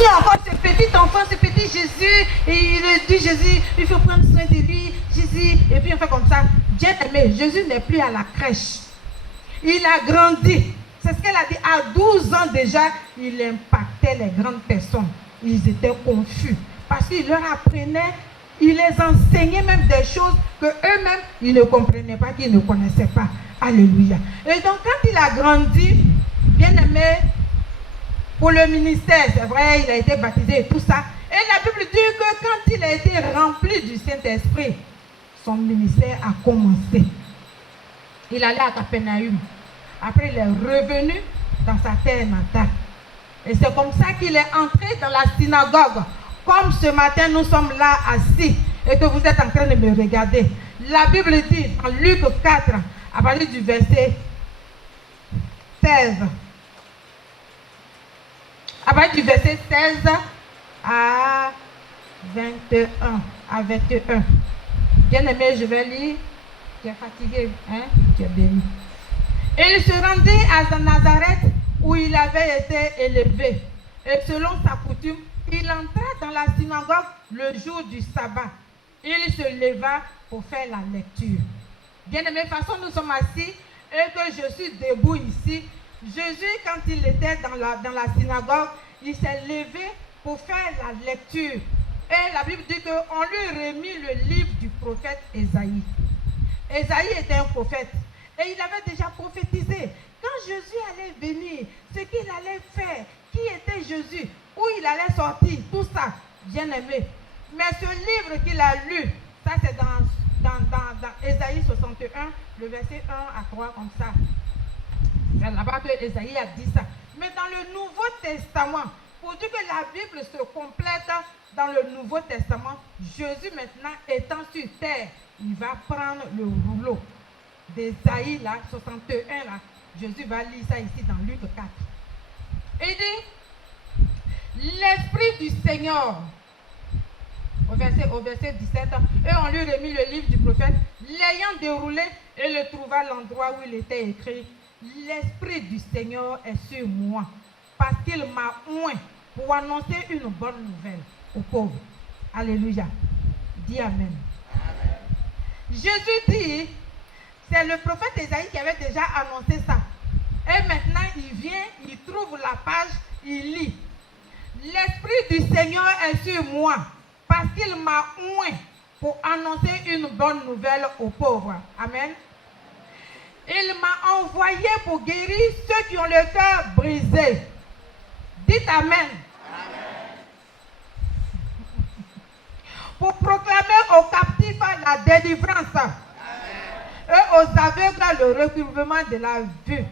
suit encore ce petit enfant, ce petit Jésus, et il dit Jésus, il faut prendre soin de lui, Jésus, et puis on fait comme ça. Bien aimé, Jésus n'est plus à la crèche. Il a grandi. C'est ce qu'elle a dit. À 12 ans déjà, il impactait les grandes personnes. Ils étaient confus. Parce qu'il leur apprenait, il les enseignait même des choses que eux-mêmes, ils ne comprenaient pas, qu'ils ne connaissaient pas. Alléluia. Et donc, quand il a grandi, bien aimé, pour le ministère, c'est vrai, il a été baptisé et tout ça. Et la Bible dit que quand il a été rempli du Saint-Esprit, son ministère a commencé. Il allait à Capernaum. Après, il est revenu dans sa terre natale. Et c'est comme ça qu'il est entré dans la synagogue. Comme ce matin, nous sommes là assis et que vous êtes en train de me regarder. La Bible dit, en Luc 4, à partir du verset 16, à partir du verset 16 à 21. Bien aimé, je vais lire. Tu es fatigué, hein? Tu es béni. Et il se rendit à Nazareth où il avait été élevé. Et selon sa coutume, il entra dans la synagogue le jour du sabbat. Il se leva pour faire la lecture. Bien aimé, de toute façon, nous sommes assis et que je suis debout ici. Jésus, quand il était dans la synagogue, il s'est levé pour faire la lecture. Et la Bible dit qu'on lui remit le livre du prophète Ésaïe. Ésaïe était un prophète. Et il avait déjà prophétisé. Quand Jésus allait venir, ce qu'il allait faire, qui était Jésus, où il allait sortir, tout ça, bien aimé. Mais ce livre qu'il a lu, ça c'est dans Ésaïe 61, le verset 1 à 3, comme ça. C'est là-bas que Ésaïe a dit ça. Mais dans le Nouveau Testament, pour dire que la Bible se complète dans le Nouveau Testament, Jésus maintenant étant sur terre, il va prendre le rouleau d'Ésaïe, là, 61, là. Jésus va lire ça ici dans Luc 4. Il dit, l'Esprit du Seigneur, au verset 17, et on lui remit le livre du prophète, l'ayant déroulé, et le trouva à l'endroit où il était écrit, l'Esprit du Seigneur est sur moi, parce qu'il m'a oint pour annoncer une bonne nouvelle aux pauvres. Alléluia. Dis Amen. Amen. Jésus dit, c'est le prophète Ésaïe qui avait déjà annoncé ça. Et maintenant, il vient, il trouve la page, il lit. L'Esprit du Seigneur est sur moi, parce qu'il m'a oint pour annoncer une bonne nouvelle aux pauvres. Amen. Il m'a envoyé pour guérir ceux qui ont le cœur brisé. Dites Amen. Amen. Pour proclamer aux captifs la délivrance. Amen. Et aux aveugles le recouvrement de la vue. Amen.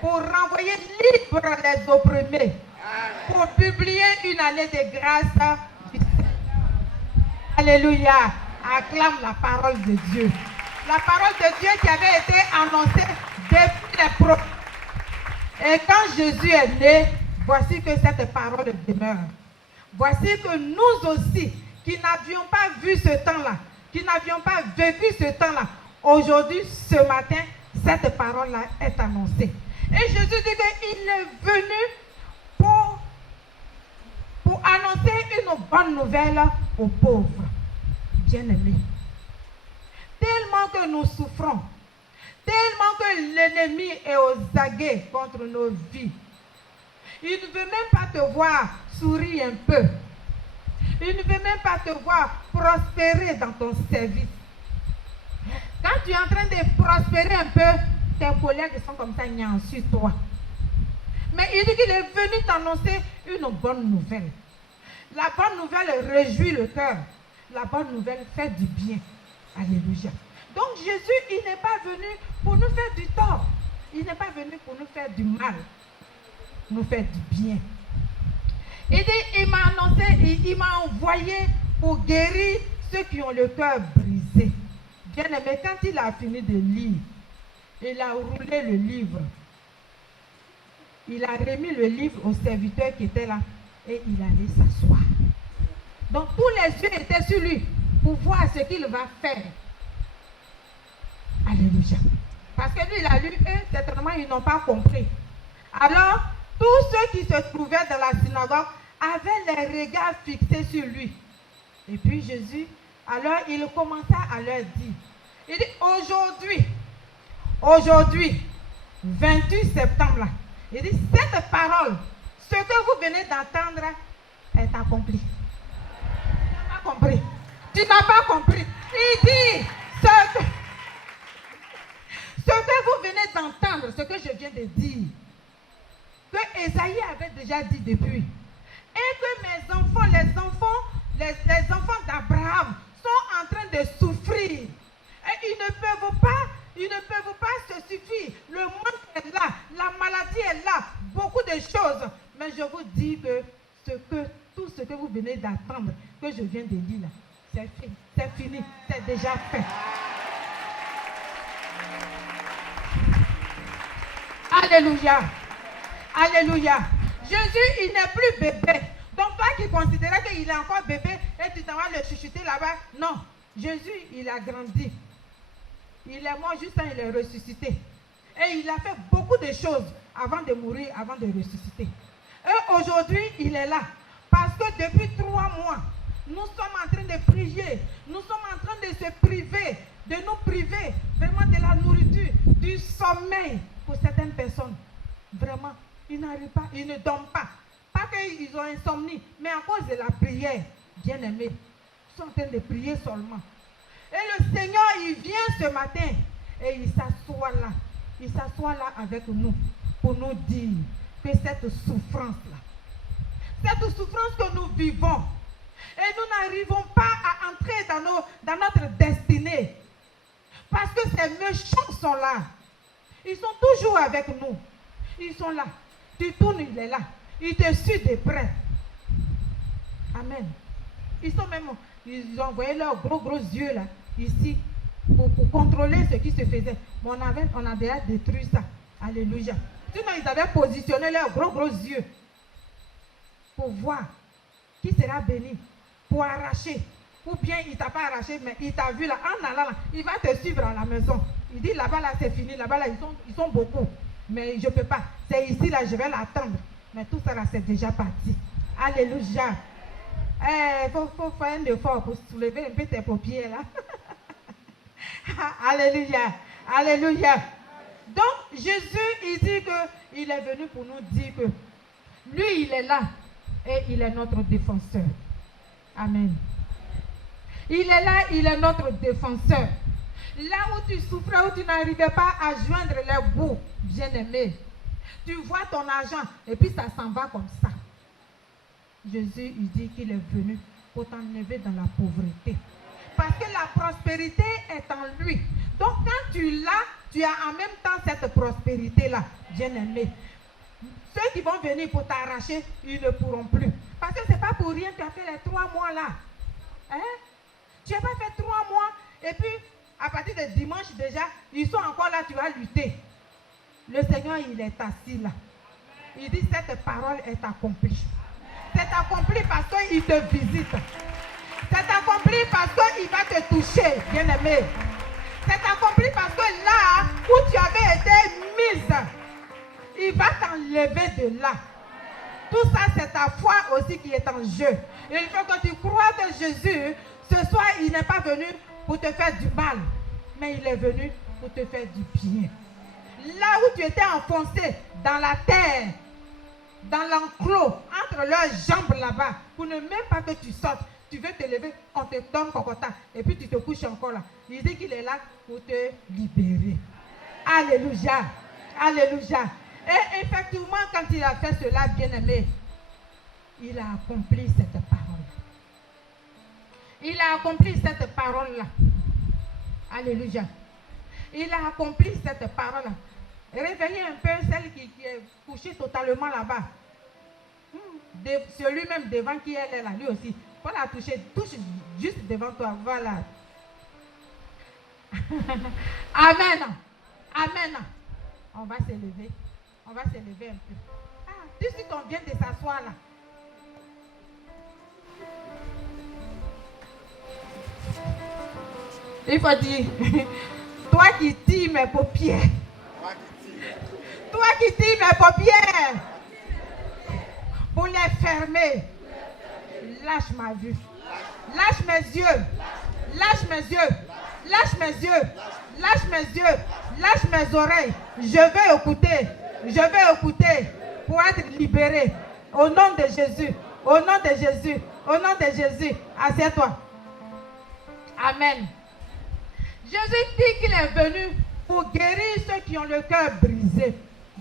Pour renvoyer libres les opprimés. Amen. Pour publier une année de grâce. Alléluia. Acclame la parole de Dieu. La parole de Dieu qui avait été annoncée depuis les prophètes. Et quand Jésus est né, voici que cette parole demeure. Voici que nous aussi, qui n'avions pas vu ce temps-là, qui n'avions pas vécu ce temps-là, aujourd'hui, ce matin, cette parole-là est annoncée. Et Jésus dit qu'il est venu pour annoncer une bonne nouvelle aux pauvres. Bien-aimés. Tellement que nous souffrons, tellement que l'ennemi est aux aguets contre nos vies. Il ne veut même pas te voir sourire un peu. Il ne veut même pas te voir prospérer dans ton service. Quand tu es en train de prospérer un peu, tes collègues sont comme ça, niant sur toi. Mais il dit qu'il est venu t'annoncer une bonne nouvelle. La bonne nouvelle réjouit le cœur. La bonne nouvelle fait du bien. Alléluia. Donc Jésus, il n'est pas venu pour nous faire du tort. Il n'est pas venu pour nous faire du mal. Nous faire du bien. Il m'a annoncé, il m'a envoyé pour guérir ceux qui ont le cœur brisé. Bien aimé, quand il a fini de lire, il a roulé le livre. Il a remis le livre au serviteur qui était là et il allait s'asseoir. Donc tous les yeux étaient sur lui pour voir ce qu'il va faire. Alléluia. Parce que lui, il a lu, eux, certainement, ils n'ont pas compris. Alors, tous ceux qui se trouvaient dans la synagogue avaient les regards fixés sur lui. Et puis Jésus, alors il commença à leur dire, il dit aujourd'hui, 28 septembre, là, il dit, cette parole, ce que vous venez d'entendre est accompli. Tu n'as pas compris. Tu n'as pas compris. Il dit, ce que vous venez d'entendre, ce que je viens de dire, que Ésaïe avait déjà dit depuis, et que mes enfants, les enfants d'Abraham sont en train de souffrir. Et ils ne peuvent pas se suffire. Le manque est là, la maladie est là, beaucoup de choses. Mais je vous dis que tout ce que vous venez d'attendre, que je viens de dire là, c'est fini, c'est déjà fait. Alléluia. Alléluia. Jésus, il n'est plus bébé. Donc toi qui considérais qu'il est encore bébé et tu t'en vas le chuchoter là-bas, non. Jésus, il a grandi. Il est mort juste quand il est ressuscité. Et il a fait beaucoup de choses avant de mourir, avant de ressusciter. Et aujourd'hui, il est là. Parce que depuis 3 mois, nous sommes en train de prier. Nous sommes en train de se priver, de nous priver vraiment de la nourriture, du sommeil pour certaines personnes. Vraiment, ils n'arrivent pas, ils ne dorment pas. Pas qu'ils ont insomnie, mais à cause de la prière, bien aimés. Ils sont en train de prier seulement. Et le Seigneur, il vient ce matin et il s'assoit là. Il s'assoit là avec nous pour nous dire que cette souffrance-là, cette souffrance que nous vivons, et nous n'arrivons pas à entrer dans notre destinée. Parce que ces méchants sont là. Ils sont toujours avec nous. Ils sont là. Tu tournes, il est là. Il te suit de près. Amen. Ils ont envoyé leurs gros yeux là, ici, pour contrôler ce qui se faisait. Mais on a déjà détruit ça. Alléluia. Sinon, ils avaient positionné leurs gros yeux pour voir qui sera béni, pour arracher. Ou bien il ne t'a pas arraché, mais il t'a vu là, en allant là, il va te suivre à la maison. Il dit là-bas là, c'est fini, là-bas là, ils sont beaucoup. Mais je ne peux pas. C'est ici là, je vais l'attendre. Mais tout ça là, c'est déjà parti. Alléluia. Il faut faire un effort pour soulever un peu tes paupières là. Alléluia. Alléluia. Donc, Jésus, il dit qu'il est venu pour nous dire que lui, il est là et il est notre défenseur. Amen. Il est là, il est notre défenseur. Là où tu souffrais, où tu n'arrivais pas à joindre les bouts, bien-aimé, tu vois ton argent et puis ça s'en va comme ça. Jésus, il dit qu'il est venu pour t'enlever dans la pauvreté. Parce que la prospérité est en lui. Donc quand tu l'as, tu as en même temps cette prospérité-là, bien-aimé. Ceux qui vont venir pour t'arracher, ils ne pourront plus. Parce que ce n'est pas pour rien que tu as fait les 3 mois là. Hein? Tu n'as pas fait 3 mois et puis à partir de dimanche déjà, ils sont encore là, tu vas lutter. Le Seigneur, il est assis là. Il dit, cette parole est accomplie. C'est accompli parce qu'il te visite. C'est accompli parce qu'il va te toucher, bien-aimé. C'est accompli parce que là où tu avais été mise, il va t'enlever de là. Tout ça, c'est ta foi aussi qui est en jeu. Il faut que tu crois que Jésus, ce soir, il n'est pas venu pour te faire du mal, mais il est venu pour te faire du bien. Là où tu étais enfoncé dans la terre, dans l'enclos, entre leurs jambes là-bas, pour ne même pas que tu sortes, tu veux te lever, on te donne cocota, et puis tu te couches encore là. Il dit qu'il est là pour te libérer. Alléluia. Alléluia. Et effectivement, quand il a fait cela, bien-aimé, il a accompli cette parole. Il a accompli cette parole-là. Alléluia. Il a accompli cette parole-là. Réveillez un peu celle qui est couchée totalement là-bas. Celui-même devant qui elle est là, lui aussi. Il faut la toucher, touche juste devant toi. Voilà. Amen. Amen. On va s'élever. On va s'élever un peu. Ah, tout de suite on vient de s'asseoir là. Il faut dire, toi qui tires mes paupières. Toi qui tires mes paupières. Pour les est fermé. Lâche ma vue. Lâche mes yeux. Lâche mes yeux. Lâche mes yeux. Lâche mes yeux. Lâche mes oreilles. Je vais écouter. Je vais écouter pour être libéré. Au nom de Jésus. Au nom de Jésus. Au nom de Jésus. Assieds-toi. Amen. Jésus dit qu'il est venu pour guérir ceux qui ont le cœur brisé.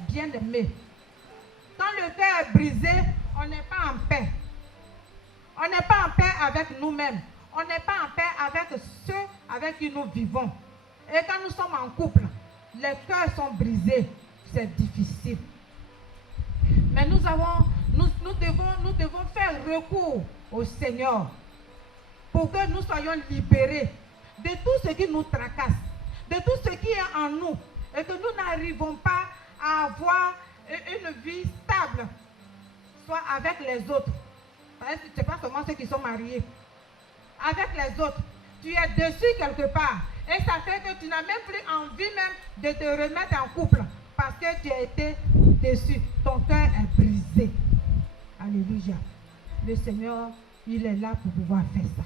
Bien-aimé. Quand le cœur est brisé, on n'est pas en paix. On n'est pas en paix avec nous-mêmes. On n'est pas en paix avec ceux avec qui nous vivons. Et quand nous sommes en couple, les cœurs sont brisés. C'est difficile. Mais nous devons faire recours au Seigneur pour que nous soyons libérés de tout ce qui nous tracasse, de tout ce qui est en nous, et que nous n'arrivons pas à avoir une vie stable, soit avec les autres. Parce que ce n'est pas seulement ceux qui sont mariés. Avec les autres, tu es dessus quelque part. Et ça fait que tu n'as même plus envie même de te remettre en couple. Parce que tu as été déçu. Ton cœur est brisé. Alléluia. Le Seigneur, il est là pour pouvoir faire ça.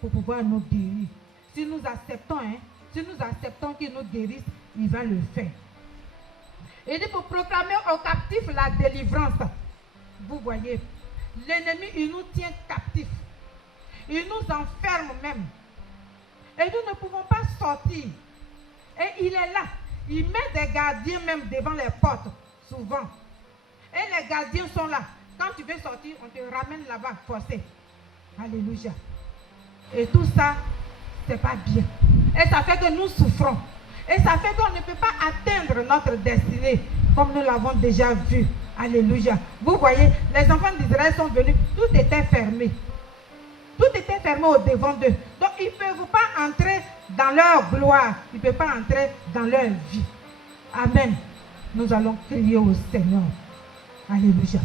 Pour pouvoir nous guérir. Si nous acceptons qu'il nous guérisse, il va le faire. Il dit pour proclamer aux captifs la délivrance. Vous voyez, l'ennemi, il nous tient captifs. Il nous enferme même. Et nous ne pouvons pas sortir. Et il est là. Il met des gardiens même devant les portes, souvent. Et les gardiens sont là. Quand tu veux sortir, on te ramène là-bas, forcé. Alléluia. Et tout ça, c'est pas bien. Et ça fait que nous souffrons. Et ça fait qu'on ne peut pas atteindre notre destinée, comme nous l'avons déjà vu. Alléluia. Vous voyez, les enfants d'Israël sont venus, tout était fermé. Tout était fermé au devant d'eux. Donc, ils ne peuvent pas entrer dans leur gloire. Ils ne peuvent pas entrer dans leur vie. Amen. Nous allons crier au Seigneur. Alléluia.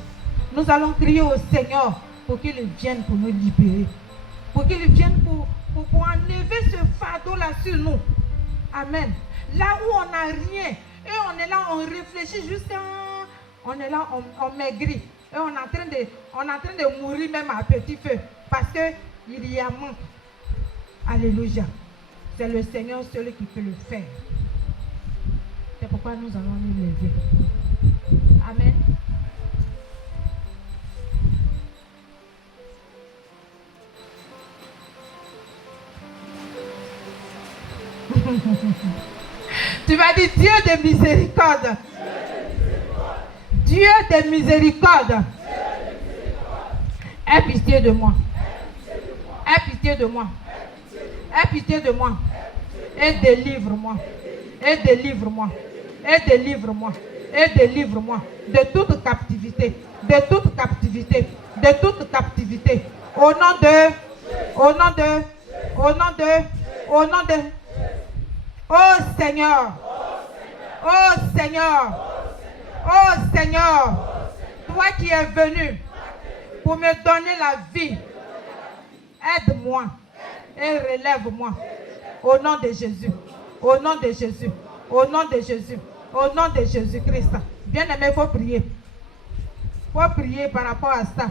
Nous allons crier au Seigneur pour qu'il vienne pour nous libérer. Pour qu'il vienne pour enlever ce fardeau-là sur nous. Amen. Là où on n'a rien, et on est là, on réfléchit jusqu'à... On est là, on maigrit. Et on est en train de mourir même à petit feu. Parce qu'il y a manque. Alléluia. C'est le Seigneur seul qui peut le faire. C'est pourquoi nous allons nous lever. Amen. Tu vas dire Dieu de miséricorde. Dieu de miséricorde. Aie pitié de moi. Aie pitié de moi. Aie pitié de moi. Et délivre-moi. Et délivre-moi. Et délivre-moi. Et délivre-moi de toute captivité. De toute captivité. De toute captivité. Au nom de. Au nom de. Au nom de. Au nom de. Oh Seigneur. Oh Seigneur. Oh Seigneur. Toi qui es venu pour me donner la vie. Aide-moi et relève-moi. Au nom de Jésus. Au nom de Jésus. Au nom de Jésus. Au nom de Jésus-Christ. Bien-aimé, il faut prier. Il faut prier par rapport à ça.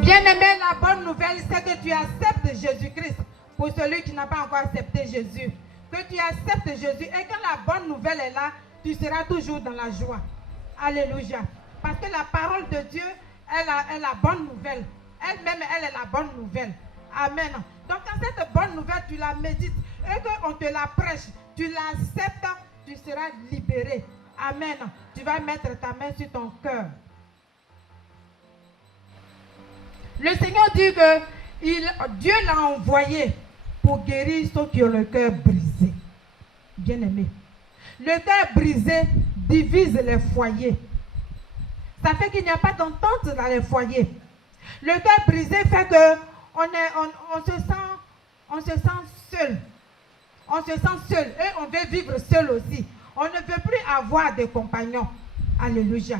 Bien-aimé, la bonne nouvelle, c'est que tu acceptes Jésus-Christ. Pour celui qui n'a pas encore accepté Jésus, que tu acceptes Jésus. Et quand la bonne nouvelle est là, tu seras toujours dans la joie. Alléluia. Parce que la parole de Dieu est la bonne nouvelle. Elle-même, elle est la bonne nouvelle. Amen. Donc quand cette bonne nouvelle, tu la médites, et qu'on te la prêche, tu l'acceptes, tu seras libéré. Amen. Tu vas mettre ta main sur ton cœur. Le Seigneur dit que Dieu l'a envoyé pour guérir ceux qui ont le cœur brisé. Bien-aimé. Le cœur brisé divise les foyers. Ça fait qu'il n'y a pas d'entente dans les foyers. Le cœur brisé fait que on se sent seul. On se sent seul et on veut vivre seul aussi. On ne veut plus avoir de compagnons. Alléluia.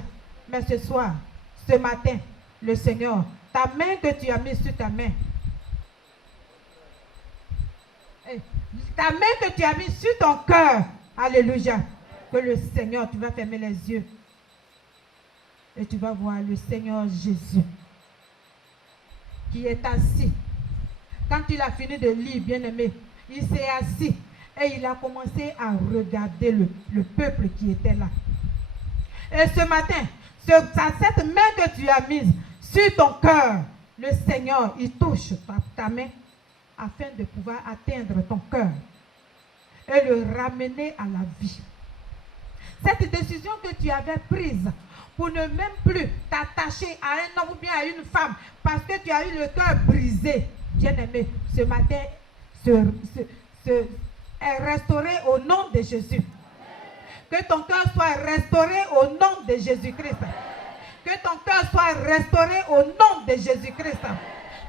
Mais ce soir, ce matin, le Seigneur, ta main que tu as mise sur ta main, ta main que tu as mise sur ton cœur, alléluia, que le Seigneur, tu vas fermer les yeux et tu vas voir le Seigneur Jésus qui est assis. Quand il a fini de lire, bien-aimé, il s'est assis et il a commencé à regarder le peuple qui était là. Et ce matin, cette main que tu as mise sur ton cœur, le Seigneur, il touche ta main afin de pouvoir atteindre ton cœur et le ramener à la vie. Cette décision que tu avais prise pour ne même plus t'attacher à un homme ou bien à une femme parce que tu as eu le cœur brisé, bien-aimé, ce matin est restauré au nom de Jésus. Que ton cœur soit restauré au nom de Jésus-Christ. Que ton cœur soit restauré au nom de Jésus-Christ.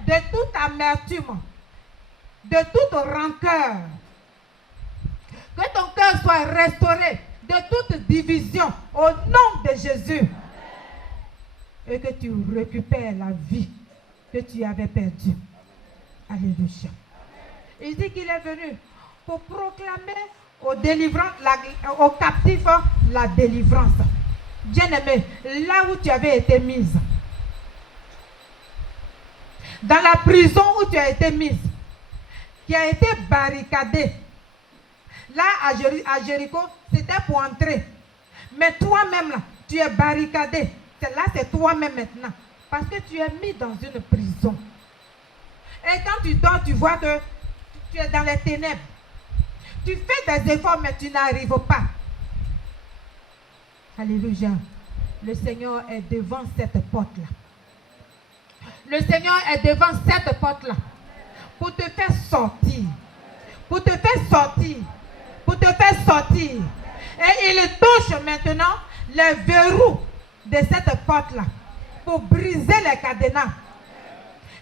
De toute amertume, de toute rancœur. Que ton cœur soit restauré de toute division au nom de Jésus. Et que tu récupères la vie que tu avais perdue. Alléluia. Il dit qu'il est venu pour proclamer aux captifs la délivrance. Bien-aimé, là où tu avais été mise, dans la prison où tu as été mise, qui a été barricadée, là à Jéricho, c'était pour entrer. Mais toi-même, là, tu es barricadé. Là, c'est toi-même maintenant. Parce que tu es mis dans une prison. Et quand tu dors, tu vois que tu es dans les ténèbres. Tu fais des efforts, mais tu n'arrives pas. Alléluia. Le Seigneur est devant cette porte-là. Le Seigneur est devant cette porte-là. Pour te faire sortir. Pour te faire sortir. Pour te faire sortir. Et il touche maintenant les verrous de cette porte-là. Pour briser les cadenas.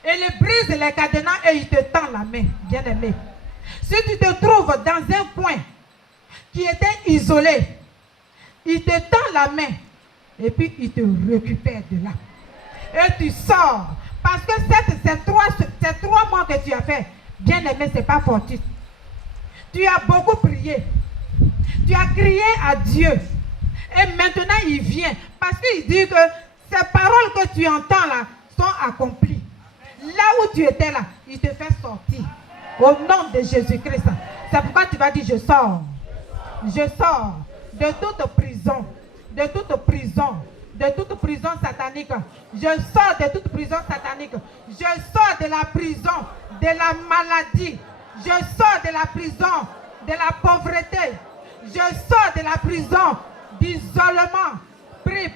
Et il brise les cadenas et il te tend la main, bien-aimé. Si tu te trouves dans un coin qui était isolé, il te tend la main et puis il te récupère de là. Et tu sors. Parce que ces 3 mois que tu as fait, bien-aimé, ce n'est pas fortuit. Tu as beaucoup prié. Tu as crié à Dieu. Et maintenant, il vient. Parce qu'il dit que ces paroles que tu entends là sont accomplies. Là où tu étais là, il te fait sortir. Au nom de Jésus-Christ. C'est pourquoi tu vas dire, je sors. Je sors de toute prison. De toute prison. De toute prison satanique. Je sors de toute prison satanique. Je sors de la prison de la maladie. Je sors de la prison de la pauvreté. Je sors de la prison d'isolement. Prie.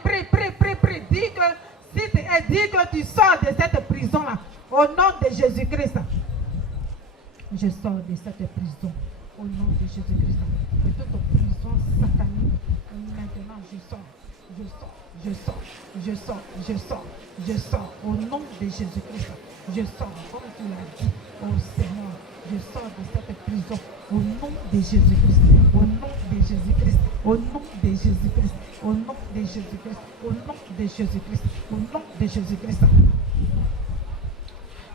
Dis que tu sors de cette prison-là. Au nom de Jésus-Christ. Je sors de cette prison. Au nom de Jésus-Christ. De toute prison satanique. Maintenant, je sors. Au nom de Jésus-Christ. Je sors. Comme tu l'as dit, au Seigneur. Je sors de cette prison. Au nom de Jésus-Christ. Au nom de Jésus-Christ. Au nom de Jésus-Christ. Au nom de Jésus-Christ. Au nom de Jésus-Christ. Au nom de Jésus-Christ.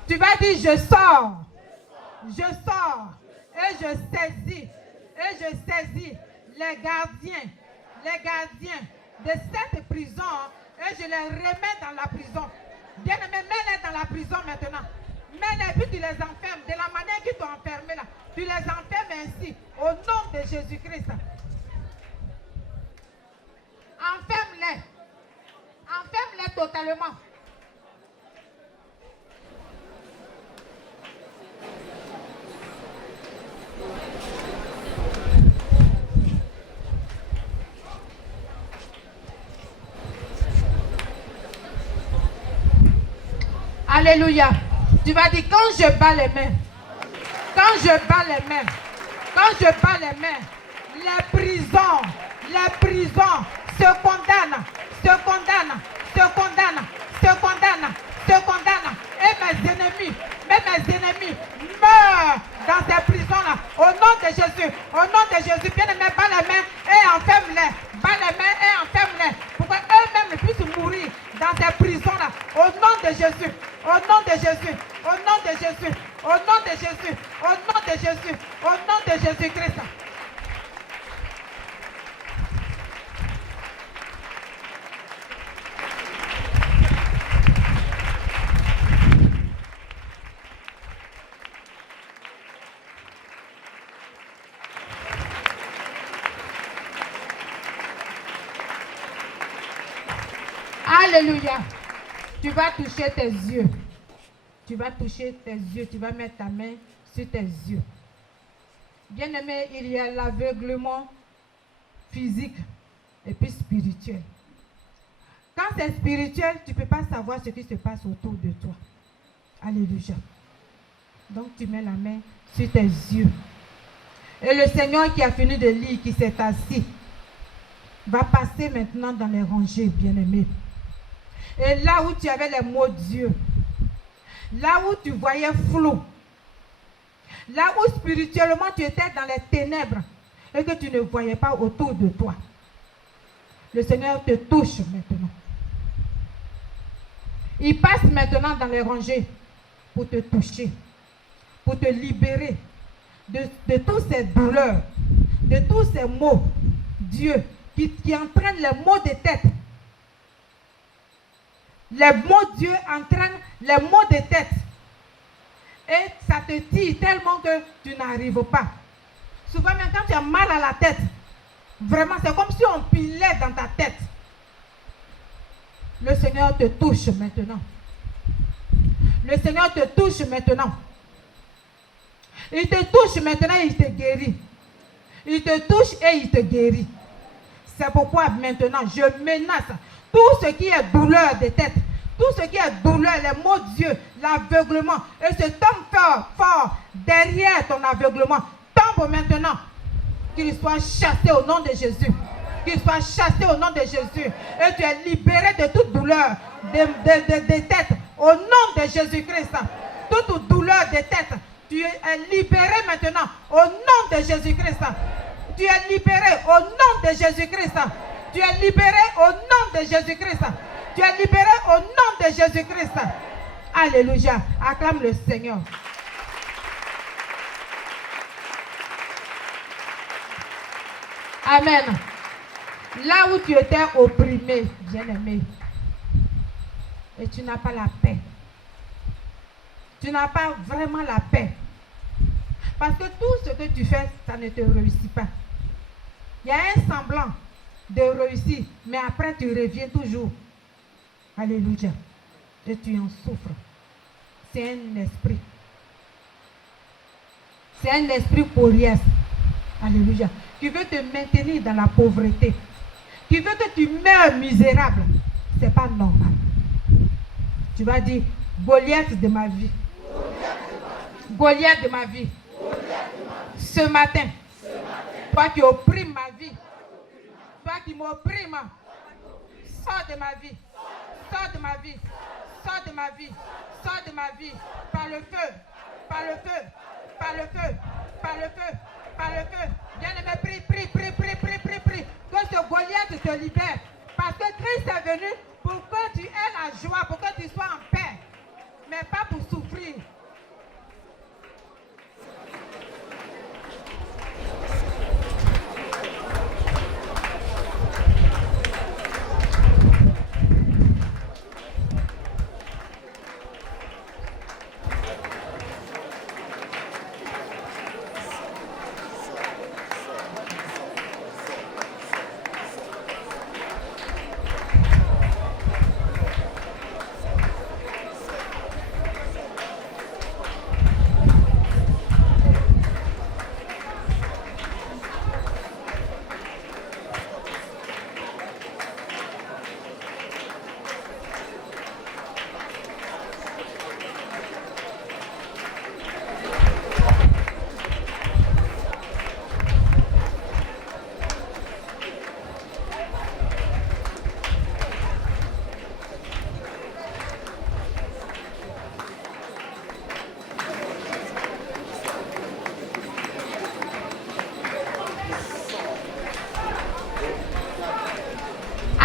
Tu vas dire, je sors. Je sors. Et je saisis les gardiens de cette prison et je les remets dans la prison. Bien-aimé, mets-les dans la prison maintenant. Mets-les puis tu les enfermes. De la manière qu'ils t'ont enfermé là, tu les enfermes ainsi. Au nom de Jésus-Christ. Enferme-les. Enferme-les totalement. Alléluia. Tu vas dire, quand je bats les mains, quand je bats les mains, quand je bats les mains, les prisons se condamnent, se condamnent, se condamnent, se condamnent, se condamnent. Et mes ennemis meurent dans ces prisons-là. Au nom de Jésus, bien-aimé, bats les mains et enferme-les. Bats les mains et enferme-les. Pour qu'eux-mêmes puissent mourir dans ces prisons-là. Au nom de Jésus, au nom de Jésus, au nom de Jésus, au nom de Jésus, au nom de Jésus, au nom de Jésus-Christ. Alléluia. Tu vas toucher tes yeux. Tu vas toucher tes yeux. Tu vas mettre ta main sur tes yeux. Bien-aimé, il y a l'aveuglement physique et puis spirituel. Quand c'est spirituel, tu ne peux pas savoir ce qui se passe autour de toi. Alléluia. Donc tu mets la main sur tes yeux. Et le Seigneur qui a fini de lire, qui s'est assis, va passer maintenant dans les rangées, bien-aimés. Et là où tu avais les mots Dieu, là où tu voyais flou, là où spirituellement tu étais dans les ténèbres et que tu ne voyais pas autour de toi, le Seigneur te touche maintenant. Il passe maintenant dans les rangées pour te toucher, pour te libérer de toutes ces douleurs, de tous ces maux, Dieu, qui entraînent les maux de tête. Les mots Dieu entraînent les maux de tête. Et ça te tire tellement que tu n'arrives pas. Souvent, même quand tu as mal à la tête, vraiment, c'est comme si on pilait dans ta tête. Le Seigneur te touche maintenant. Le Seigneur te touche maintenant. Il te touche maintenant et il te guérit. Il te touche et il te guérit. C'est pourquoi maintenant, je menace tout ce qui est douleur de tête, tout ce qui est douleur, les mots de Dieu, l'aveuglement, et ce tombe fort derrière ton aveuglement, tombe maintenant, qu'il soit chassé au nom de Jésus. Qu'il soit chassé au nom de Jésus. Et tu es libéré de toute douleur de tête au nom de Jésus-Christ. Toute douleur de tête, tu es libéré maintenant au nom de Jésus-Christ. Tu es libéré au nom de Jésus-Christ. Tu es libéré au nom de Jésus-Christ. Tu es libéré au nom de Jésus-Christ. Alléluia. Acclame le Seigneur. Amen. Là où tu étais opprimé, bien-aimé, et tu n'as pas la paix. Tu n'as pas vraiment la paix. Parce que tout ce que tu fais, ça ne te réussit pas. Il y a un semblant de réussir, mais après tu reviens toujours. Alléluia. Et tu en souffres. C'est un esprit. C'est un esprit coriace. Alléluia. Qui veut te maintenir dans la pauvreté. Qui veut que tu meurs misérable. Ce n'est pas normal. Tu vas dire, Goliath de ma vie. Goliath de ma vie. Ce matin, toi qui opprimes ma vie, toi qui m'opprimes, sors de ma vie, sors de ma vie, sors de ma vie, sors de ma vie, par le feu, par le feu, par le feu, par le feu, par le feu. Bien-aimé, prie, prie, prie, prie, prie, prie, prie, que ce Goliath te libère. Parce que Christ est venu pour que tu aies la joie, pour que tu sois en paix, mais pas pour souffrir.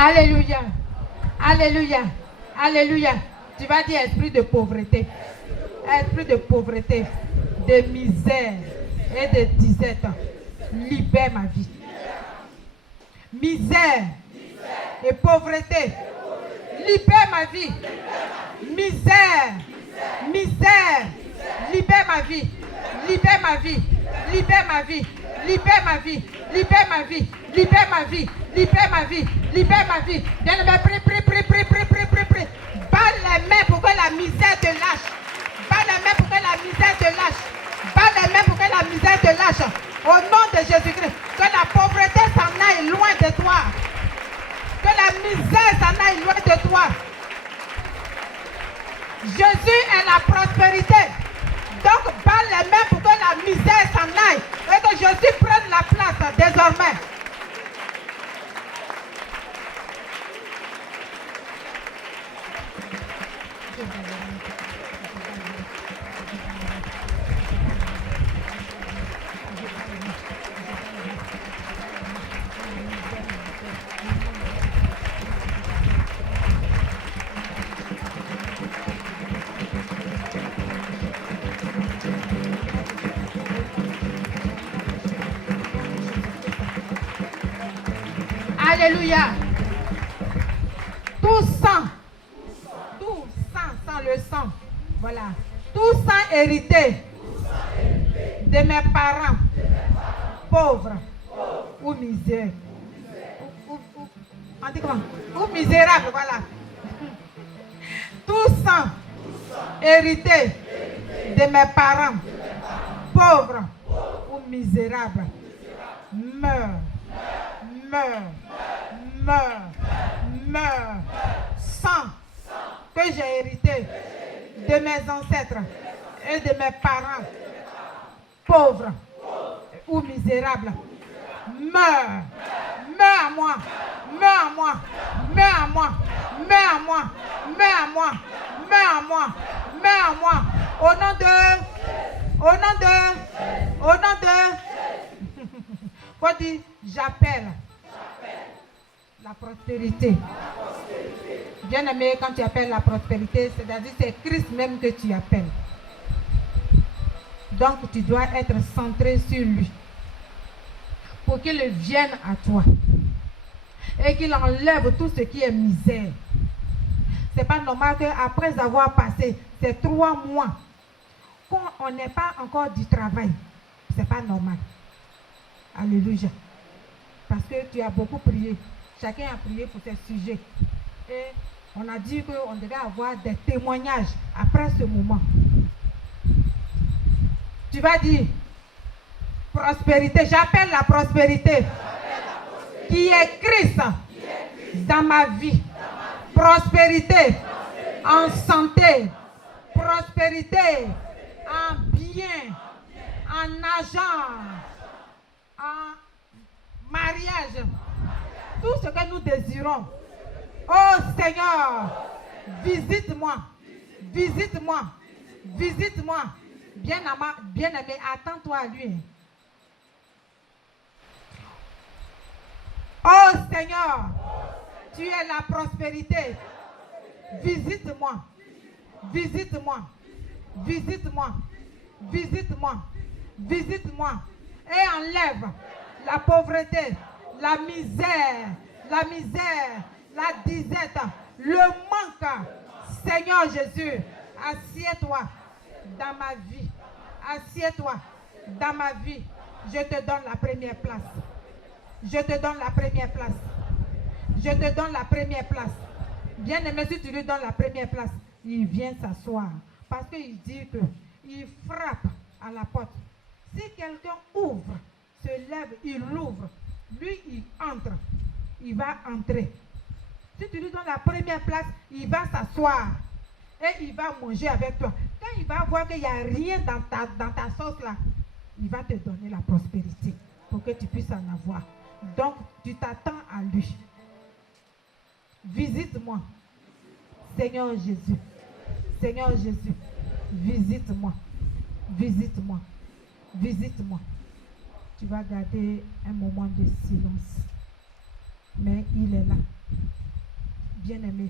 Alléluia. Alléluia. Alléluia. Tu vas dire esprit de pauvreté. Esprit de pauvreté, de misère et de disette. Libère ma vie. Misère et pauvreté. Libère ma vie. Misère. Misère. Libère ma vie. Libère ma vie. Libère ma vie. Libère ma vie. Libère ma vie. Libère ma vie. Libère ma vie. Libère ma vie. Bien-aimé, prie. Bats les mains pour que la misère te lâche. Bats les mains pour que la misère te lâche. Bats les mains pour que la misère te lâche. Au nom de Jésus-Christ. Que la pauvreté s'en aille loin de toi. Que la misère s'en aille loin de toi. Jésus est la prospérité. Donc, bats les mains pour que la misère s'en aille. Et que Jésus prenne la place désormais. Alléluia. Tout sang, sans le sang, voilà. Tout sang hérité de mes parents, pauvres ou misères. On dit comment? Ou misérables, voilà. Tout sang hérité de mes parents, pauvres ou misérables, meurt. Sang que j'ai hérité de mes ancêtres et de mes parents, pauvres ou misérables, meurs à moi, meurs à moi, meurs à moi, meurs à moi, meurs à moi, meurs à moi, meurs à moi, au nom de faut dire, j'appelle la prospérité. Bien aimé, quand tu appelles la prospérité, c'est-à-dire c'est Christ même que tu appelles. Donc tu dois être centré sur lui pour qu'il vienne à toi et qu'il enlève tout ce qui est misère. C'est pas normal qu'après avoir passé ces 3 mois, qu'on n'ait pas encore du travail. C'est pas normal. Alléluia. Parce que tu as beaucoup prié. Chacun a prié pour ses sujets. Et on a dit qu'on devait avoir des témoignages après ce moment. Tu vas dire, prospérité, j'appelle la prospérité qui est Christ dans ma vie. Prospérité en santé, prospérité en bien, en argent, en mariage, tout ce que nous désirons. Oh Seigneur, visite-moi, visite-moi, visite-moi. Bien-aimé, attends-toi à lui. Oh Seigneur, tu es la prospérité. Visite-moi, visite-moi, visite-moi, visite-moi, visite-moi et enlève la pauvreté, la misère, la disette, le manque. Seigneur Jésus, assieds-toi dans ma vie. Assieds-toi dans ma vie. Je te donne la première place. Je te donne la première place. Je te donne la première place. Bien-aimé, si tu lui donnes la première place, il vient s'asseoir. Parce qu'il dit qu'il frappe à la porte. Si quelqu'un ouvre, se lève, il l'ouvre. Lui, il entre. Il va entrer. Si tu lui donnes la première place, il va s'asseoir. Et il va manger avec toi. Quand il va voir qu'il n'y a rien dans ta sauce là, il va te donner la prospérité pour que tu puisses en avoir. Donc, tu t'attends à lui. Visite-moi. Seigneur Jésus. Seigneur Jésus. Visite-moi. Visite-moi. Visite-moi. Tu vas garder un moment de silence. Mais il est là. Bien-aimé,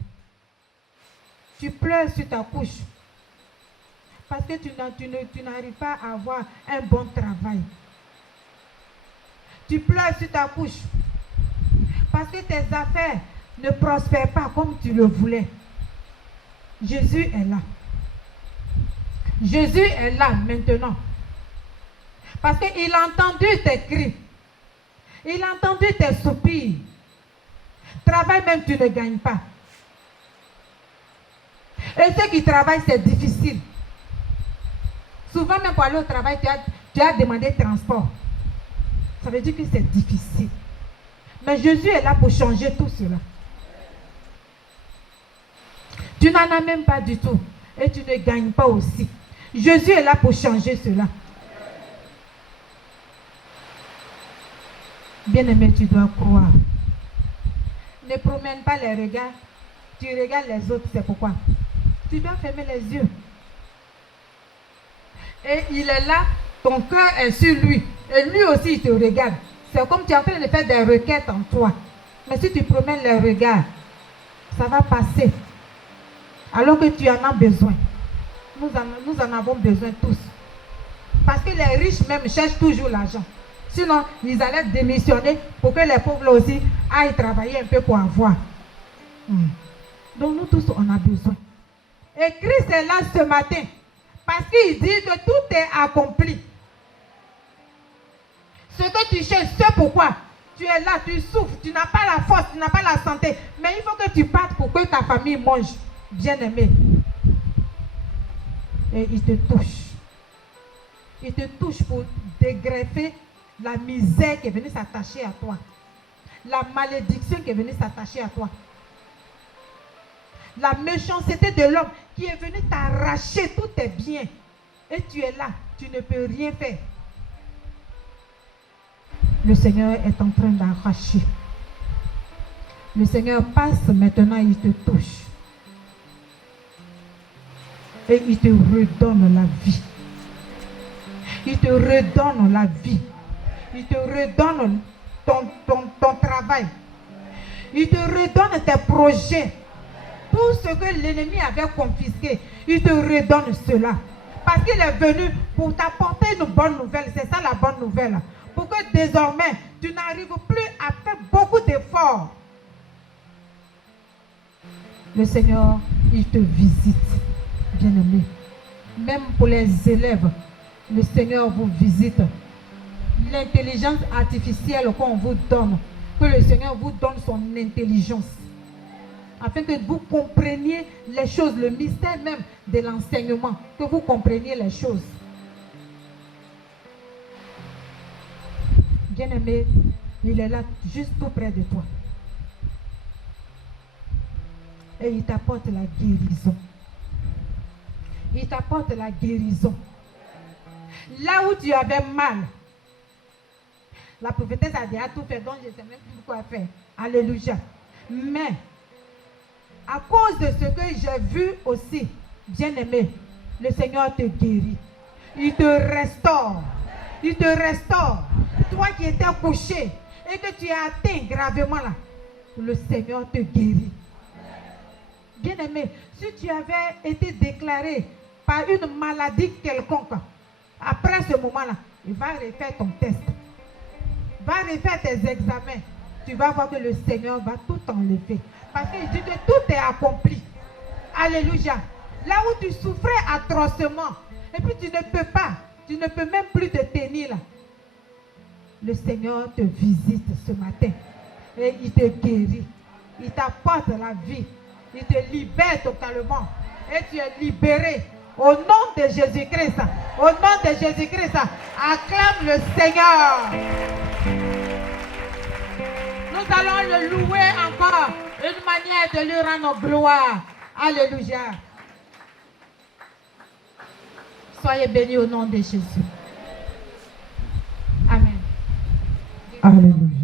tu pleures sur ta couche parce que tu n'arrives pas à avoir un bon travail. Tu pleures sur ta couche parce que tes affaires ne prospèrent pas comme tu le voulais. Jésus est là. Jésus est là maintenant. Parce qu'il a entendu tes cris. Il a entendu tes soupirs. Travail même, tu ne gagnes pas. Et ceux qui travaillent, c'est difficile. Souvent, même pour aller au travail, tu as demandé transport. Ça veut dire que c'est difficile. Mais Jésus est là pour changer tout cela. Tu n'en as même pas du tout. Et tu ne gagnes pas aussi. Jésus est là pour changer cela. Bien-aimé, tu dois croire. Ne promène pas les regards. Tu regardes les autres, c'est pourquoi. Tu dois fermer les yeux. Et il est là, ton cœur est sur lui. Et lui aussi, il te regarde. C'est comme tu es en train de faire des requêtes en toi. Mais si tu promènes les regards, ça va passer. Alors que tu en as besoin. Nous en avons besoin tous. Parce que les riches même cherchent toujours l'argent. Sinon, ils allaient démissionner pour que les pauvres aussi aillent travailler un peu pour avoir. Donc nous tous, on a besoin. Et Christ est là ce matin. Parce qu'il dit que tout est accompli. Ce que tu cherches, c'est pourquoi tu es là, tu souffres, tu n'as pas la force, tu n'as pas la santé. Mais il faut que tu partes pour que ta famille mange. Bien-aimé. Et il te touche. Il te touche pour dégreffer la misère qui est venue s'attacher à toi. La malédiction qui est venue s'attacher à toi. La méchanceté de l'homme qui est venu t'arracher tous tes biens. Et tu es là, tu ne peux rien faire. Le Seigneur est en train d'arracher. Le Seigneur passe maintenant, il te touche. Et il te redonne la vie. Il te redonne la vie. Il te redonne ton travail. Il te redonne tes projets. Tout ce que l'ennemi avait confisqué, il te redonne cela. Parce qu'il est venu pour t'apporter une bonne nouvelle. C'est ça la bonne nouvelle. Pour que désormais, tu n'arrives plus à faire beaucoup d'efforts. Le Seigneur, il te visite, bien-aimé. Même pour les élèves, le Seigneur vous visite. L'intelligence artificielle qu'on vous donne, que le Seigneur vous donne son intelligence. Afin que vous compreniez les choses, le mystère même de l'enseignement, que vous compreniez les choses. Bien-aimé, il est là juste tout près de toi. Et il t'apporte la guérison. Il t'apporte la guérison. Là où tu avais mal, la prophétesse a déjà tout fait, donc je ne sais même plus quoi faire. Alléluia. Mais, à cause de ce que j'ai vu aussi, bien-aimé, le Seigneur te guérit. Il te restaure. Il te restaure. Toi qui étais couché et que tu es atteint gravement là, le Seigneur te guérit. Bien-aimé, si tu avais été déclaré par une maladie quelconque, après ce moment-là, il va refaire ton test. Va refaire tes examens. Tu vas voir que le Seigneur va tout enlever. Parce qu'il dit que tout est accompli. Alléluia. Là où tu souffrais atrocement, et puis tu ne peux même plus te tenir là. Le Seigneur te visite ce matin. Et il te guérit. Il t'apporte la vie. Il te libère totalement. Et tu es libéré. Au nom de Jésus-Christ. Au nom de Jésus-Christ. Acclame le Seigneur. Nous allons le louer encore. Une manière de lui rendre gloire. Alléluia. Soyez bénis au nom de Jésus. Amen. Alléluia.